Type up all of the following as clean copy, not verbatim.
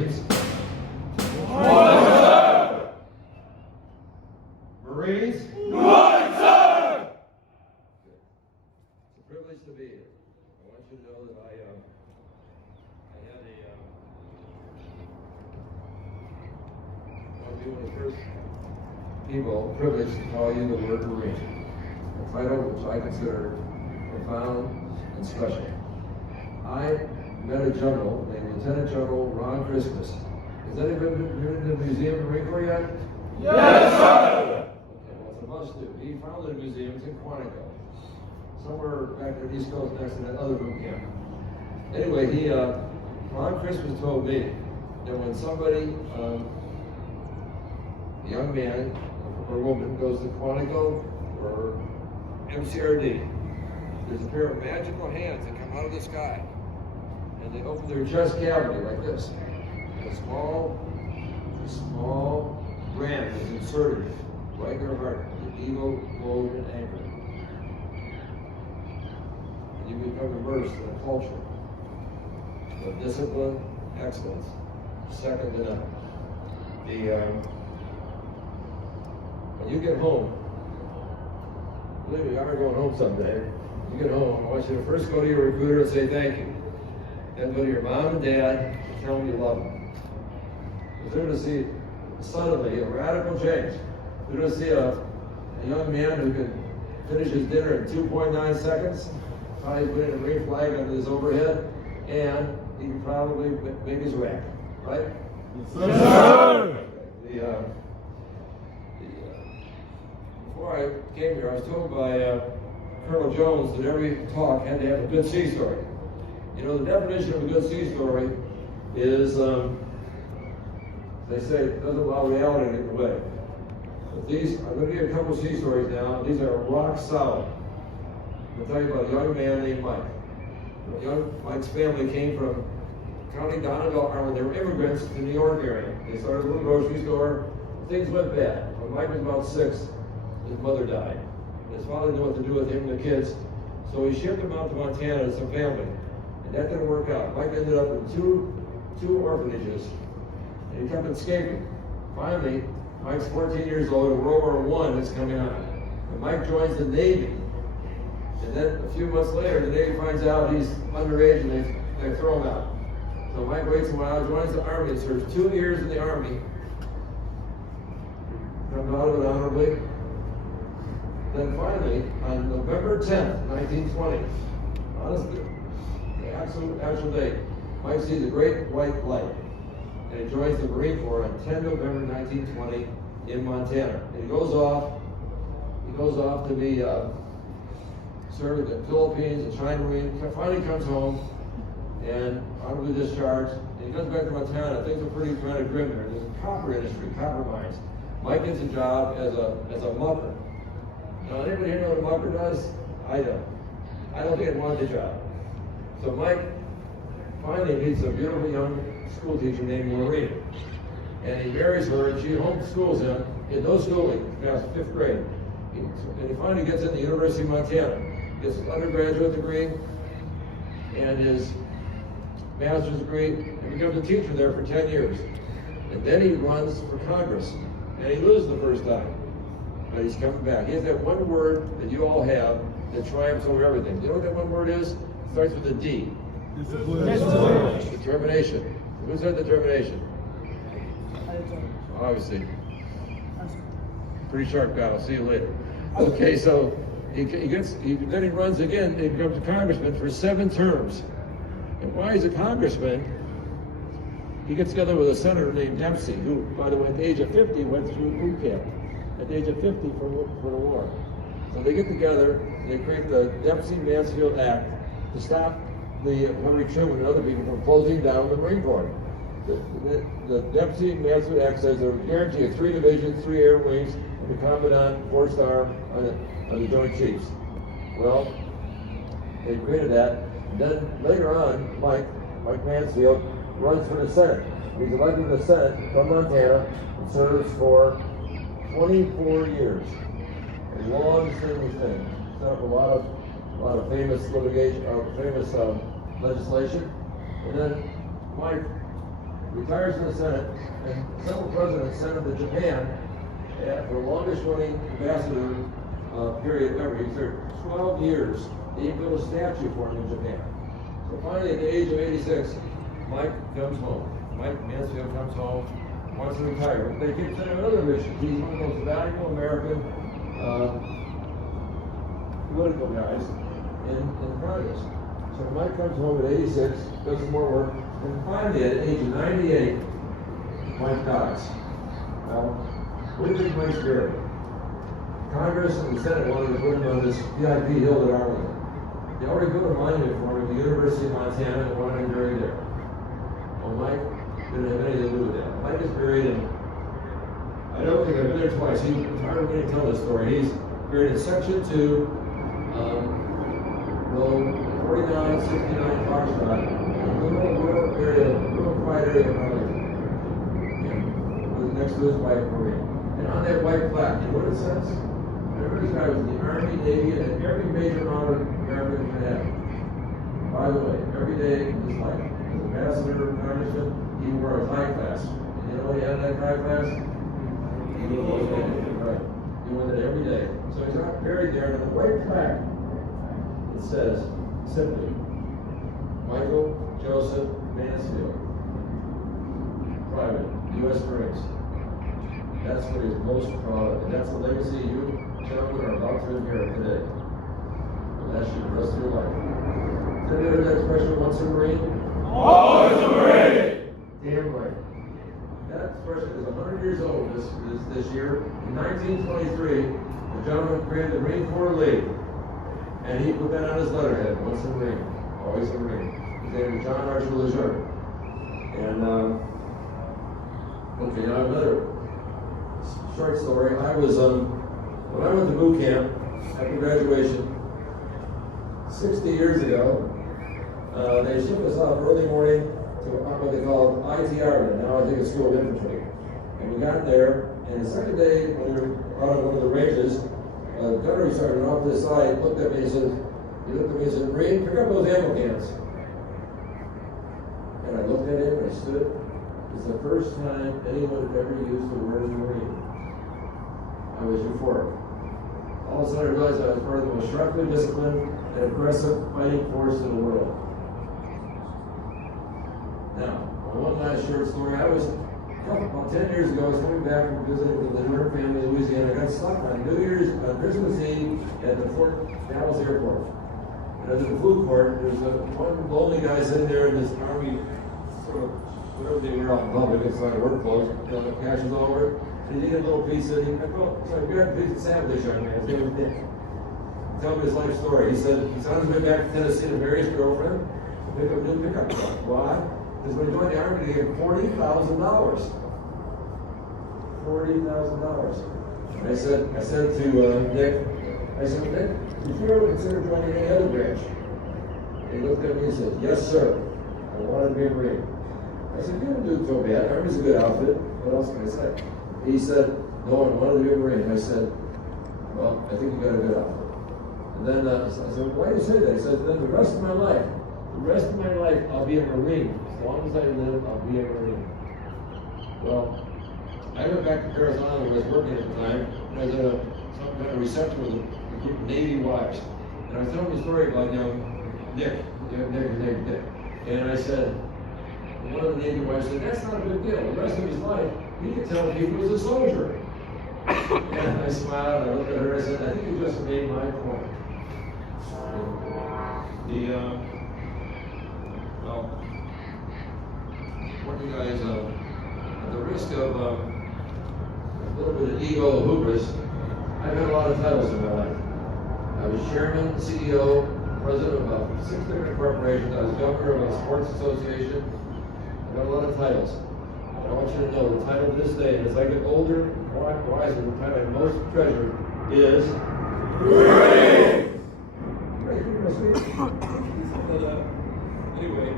Marines? Morning, sir! Marines? Morning, sir! It's a privilege to be here. I want you to know that I had I'll be one of the first people privileged to call you the word Marine, a title which I consider profound and special. I met a general named Lieutenant General Ron Christmas. Has anybody been to the Museum of the Marine Corps yet? Yes, sir! Okay, well, it's a must do. He founded a museum, it's in Quantico, somewhere back on the East Coast next to that other boot camp. Anyway, Ron Christmas told me that when somebody, a young man or woman goes to Quantico or MCRD, there's a pair of magical hands that come out of the sky, and they open their chest cavity like this. And a small brand is inserted right in their heart, the evil, load, and anger. And you become immersed in a culture of discipline, excellence, second to none. When you get home, believe me, I'm going home someday. You get home, I want you to first go to your recruiter and say thank you. Then go to your mom and dad and tell them you love them. Because they're going to see suddenly a radical change. They're going to see a young man who can finish his dinner in 2.9 seconds, probably putting a Marine flag under his overhead, and he can probably make his rack, right? Yes, sir! Before I came here, I was told by Colonel Jones that every talk had to have a good sea story. You know, the definition of a good sea story is, they say, it doesn't allow reality to get in the way. But these, I'm going to give you a couple of sea stories now. These are rock solid. I'm going to tell you about a young man named Mike. Mike's family came from County Donegal, Ireland. They were immigrants to the New York area. They started a little grocery store. Things went bad. When Mike was about 6, his mother died. His father knew what to do with him and the kids, so he shipped him out to Montana to some family. And that didn't work out. Mike ended up in two orphanages, and he kept escaping. Finally, Mike's 14 years old, and World War I is coming on. And Mike joins the Navy. And then a few months later, the Navy finds out he's underage, and they throw him out. So Mike waits a while, joins the Army, and serves 2 years in the Army. Comes out of it honorably. Then finally, on November 10th, 1920, honestly, the actual date, Mike sees a great white light, and he joins the Marine Corps on 10 November 1920 in Montana. And he goes off to be served in the Philippines, the China Marine, finally comes home, and honorably discharged, and he comes back to Montana. Things are pretty kind of grim there. There's a copper industry, copper mines. Mike gets a job as a mucker. Now, anybody here know what a mucker does? I don't. I don't think I'd want the job. So Mike finally meets a beautiful young school teacher named Maureen. And he marries her, and she homeschools him in no schooling, past 5th grade. And he finally gets into the University of Montana, gets his undergraduate degree and his master's degree, and becomes a teacher there for 10 years. And then he runs for Congress, and he loses the first time. But he's coming back. He has that one word that you all have that triumphs over everything. Do you know what that one word is? It starts with a D. Determination. Who said determination? Obviously. Pretty sharp guy. I'll see you later. Okay, so then he runs again. He becomes a congressman for 7 terms. And why he's a congressman, he gets together with a senator named Dempsey, who, by the way, at the age of 50, went through boot camp. At the age of 50 for the war. So they get together, and they create the Dempsey-Mansfield Act to stop the Henry Truman and other people from closing down the Marine Corps. The Dempsey-Mansfield Act says they're guaranteed 3 divisions, 3 air wings, and the commandant, 4-star on the Joint Chiefs. Well, they created that. And then later on, Mike Mansfield runs for the Senate. He's elected to the Senate from Montana and serves for 24 years. A long distinguished thing. Set up a lot of famous litigation, famous legislation. And then Mike retires from the Senate, and several presidents sent him to Japan for the longest running ambassador period ever. He served 12 years. They built a statue for him in Japan. So finally, at the age of 86, Mike comes home. Mike Mansfield comes home, wants to retire. But they keep sending him another mission. He's one of the most valuable American political guys in Congress. So Mike comes home at 86, does some more work, and finally, at the age of 98, Mike dies. Well, where did Mike's buried? Congress and the Senate wanted to put him on this VIP hill at Arlington. They already built a monument for him at the University of Montana and wanted him buried there. Well, Mike didn't have anything to do with that. Mike is buried in, I don't think I've been there twice. It's hard for me to tell this story. He's buried in Section 2, row 4969 Foxtrot, a little area, a little quiet area of Arlington. Next to his wife, Marie. And on that white plaque, you know what it says? Remember, this guy was in the Army, Navy, and every major honor American can have. By the way, every day of his life, as ambassador, congressman, he wore a high class. And you know what he had in that high class? He was right. He wore that every day. So he's not buried there, and on the white plaque, it says simply, Michael Joseph Mansfield, Private, U.S. Marines. That's what he's most proud of, and that's the legacy you gentlemen are about to inherit today. And that's your rest of your life. Have you heard that expression, once a Marine? Always a Marine! Damn right. That expression is 100 years old this year. In 1923, the gentleman created the Marine Corps League, and he put that on his letterhead, once a Marine, always a Marine. His name is John Archer Lejeune. And, okay, now another short story. I was, when I went to boot camp after graduation, 60 years ago, they shipped us off early morning to what they call ITR, now I think it's School of Infantry. And we got there, and the second day, when we were out on one of the ranges, the gunnery sergeant off to the side looked at me and said, Marine, pick up those ammo cans. And I looked at him and I stood. It's the first time anyone had ever used the word Marine. I was euphoric. All of a sudden I realized I was part of the most sharply disciplined and aggressive fighting force in the world. Now, one last short story. About 10 years ago, I was coming back from visiting with the Leonard family in Louisiana. I got stuck on Christmas Eve at the Fort Dallas Airport. And at the food court, there's one lonely guy sitting there in this army sort of whatever they wear out in public, it's like work clothes, the cash is all over it. And he ate a little pizza, and so I grabbed a piece of sandwich on me. His name was Dick. Tell me his life story. He said he's on his way back to Tennessee to marry his girlfriend, to pick up a new pickup truck. Why? Because when he joined the army, he gave $40,000. $40,000. I said to Nick, Nick, did you ever consider joining any other branch? And he looked at me and said, yes, sir. I wanted to be a Marine. I said, you don't do so bad. Army's a good outfit. What else can I say? He said, no, I wanted to be a Marine. I said, well, I think you got a good outfit. And then I said, why do you say that? He said, then the rest of my life, I'll be a Marine. As long as I live, I'll be a Marine. Well, I went back to Arizona where I was working at the time, and I was at some kind of reception with a group of Navy wives. And I was telling the story about, Nick. And I said, one of the Navy wives said, that's not a big deal. The rest of his life, he could tell people he was a soldier. And I smiled, and I looked at her, and I said, I think you just made my point. Well, what you guys, at the risk of a little bit of ego hubris, I've had a lot of titles in my life. I was chairman, CEO, president of about 6 different corporations. I was governor of a sports association. I got a lot of titles. And I want you to know the title of this day, and as I get older, wiser, the title I most treasure is Marine! Great, you must be. Anyway,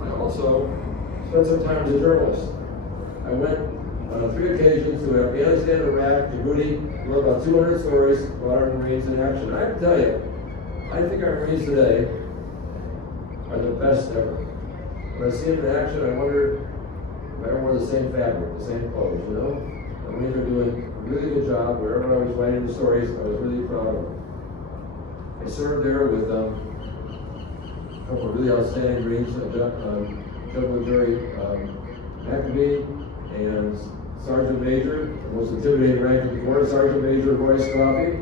I also spent some time as a journalist. I went on 3 occasions to Afghanistan, Iraq, Djibouti, wrote about 200 stories about our Marines in action. I can tell you, I think our Marines today are the best ever. When I see them in action, I wonder if I ever wore the same fabric, the same clothes, you know? The Marines are doing a really good job. Wherever I was writing the stories, I was really proud of them. I served there with a couple of really outstanding Marines, General Jerry Mcrd and Sergeant Major, the most intimidating rank in the Corps, Sergeant Major Royce Coffey.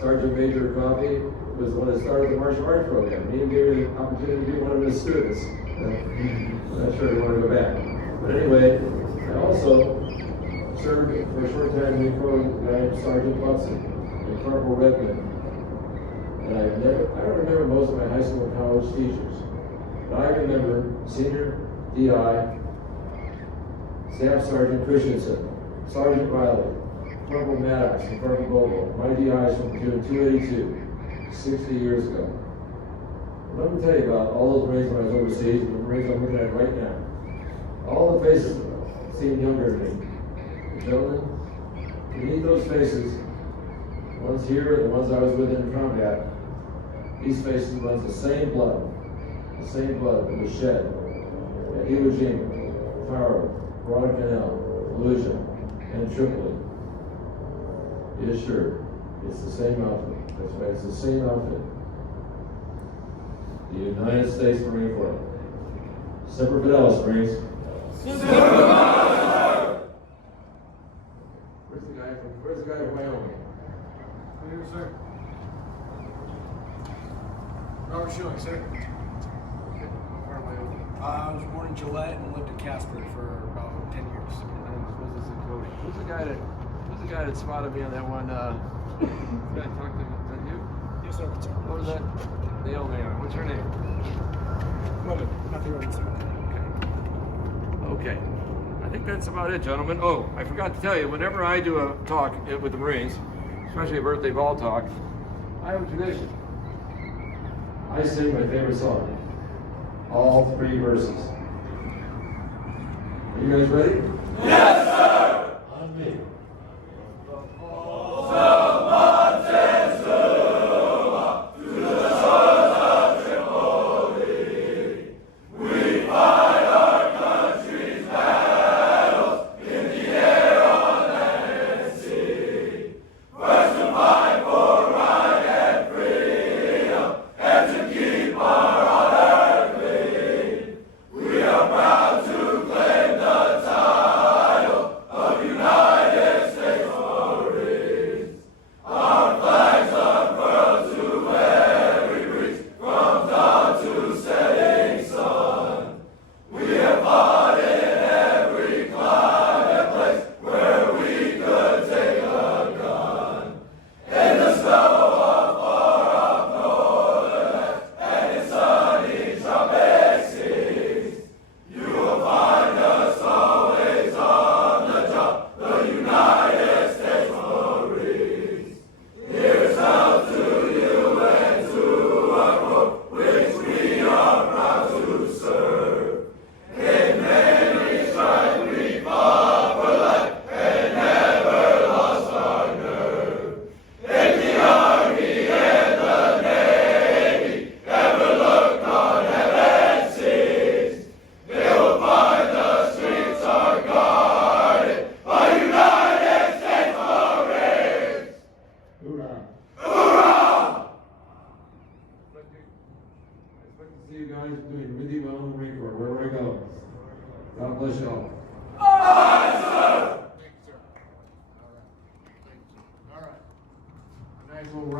Sergeant Major Coffey was the one that started the martial arts program. He gave me the opportunity to be one of his students. I'm not sure I want to go back. But anyway, I also served for a short time in the Corps with a guy named Sergeant Watson and Corporal Redmond. And I don't remember most of my high school and college teachers, but I remember Senior DI, Staff Sergeant Christensen, Sergeant Riley, Corporal Maddox, and Corporal Bobo. My DIs from platoon 282, 60 years ago. Let me tell you about all those Marines when I was overseas, and the Marines I'm looking at right now. All the faces seem younger to me. Gentlemen, beneath those faces, the ones here and the ones I was with in combat, these faces runs the same blood that was shed at Iwo Jima, Taro, Guadalcanal, Fallujah, and Tripoli. Yes, sure, it's the same outfit. That's right, it's the same outfit. The United States Marine Corps. Semper Fidelis, Marines. Where's the guy from Wyoming? Right here, sir. Robert Schilling, sir. I was born in Gillette and lived in Casper for about 10 years. Who's the guy that spotted me on that one? Did I talk to you? Yes, sir. What was that? The old man. What's her name? Woman, Matthew Robinson. Okay. I think that's about it, gentlemen. Oh, I forgot to tell you, whenever I do a talk with the Marines, especially a birthday ball talk, I have a tradition. I sing my favorite song. All 3 verses. Are you guys ready? Yes, sir! On me. See you guys doing really well in the Marine Corps, wherever I go. God bless you all. Aye, sir! Thank you, sir. All right. Thank you. All right. A nice little round.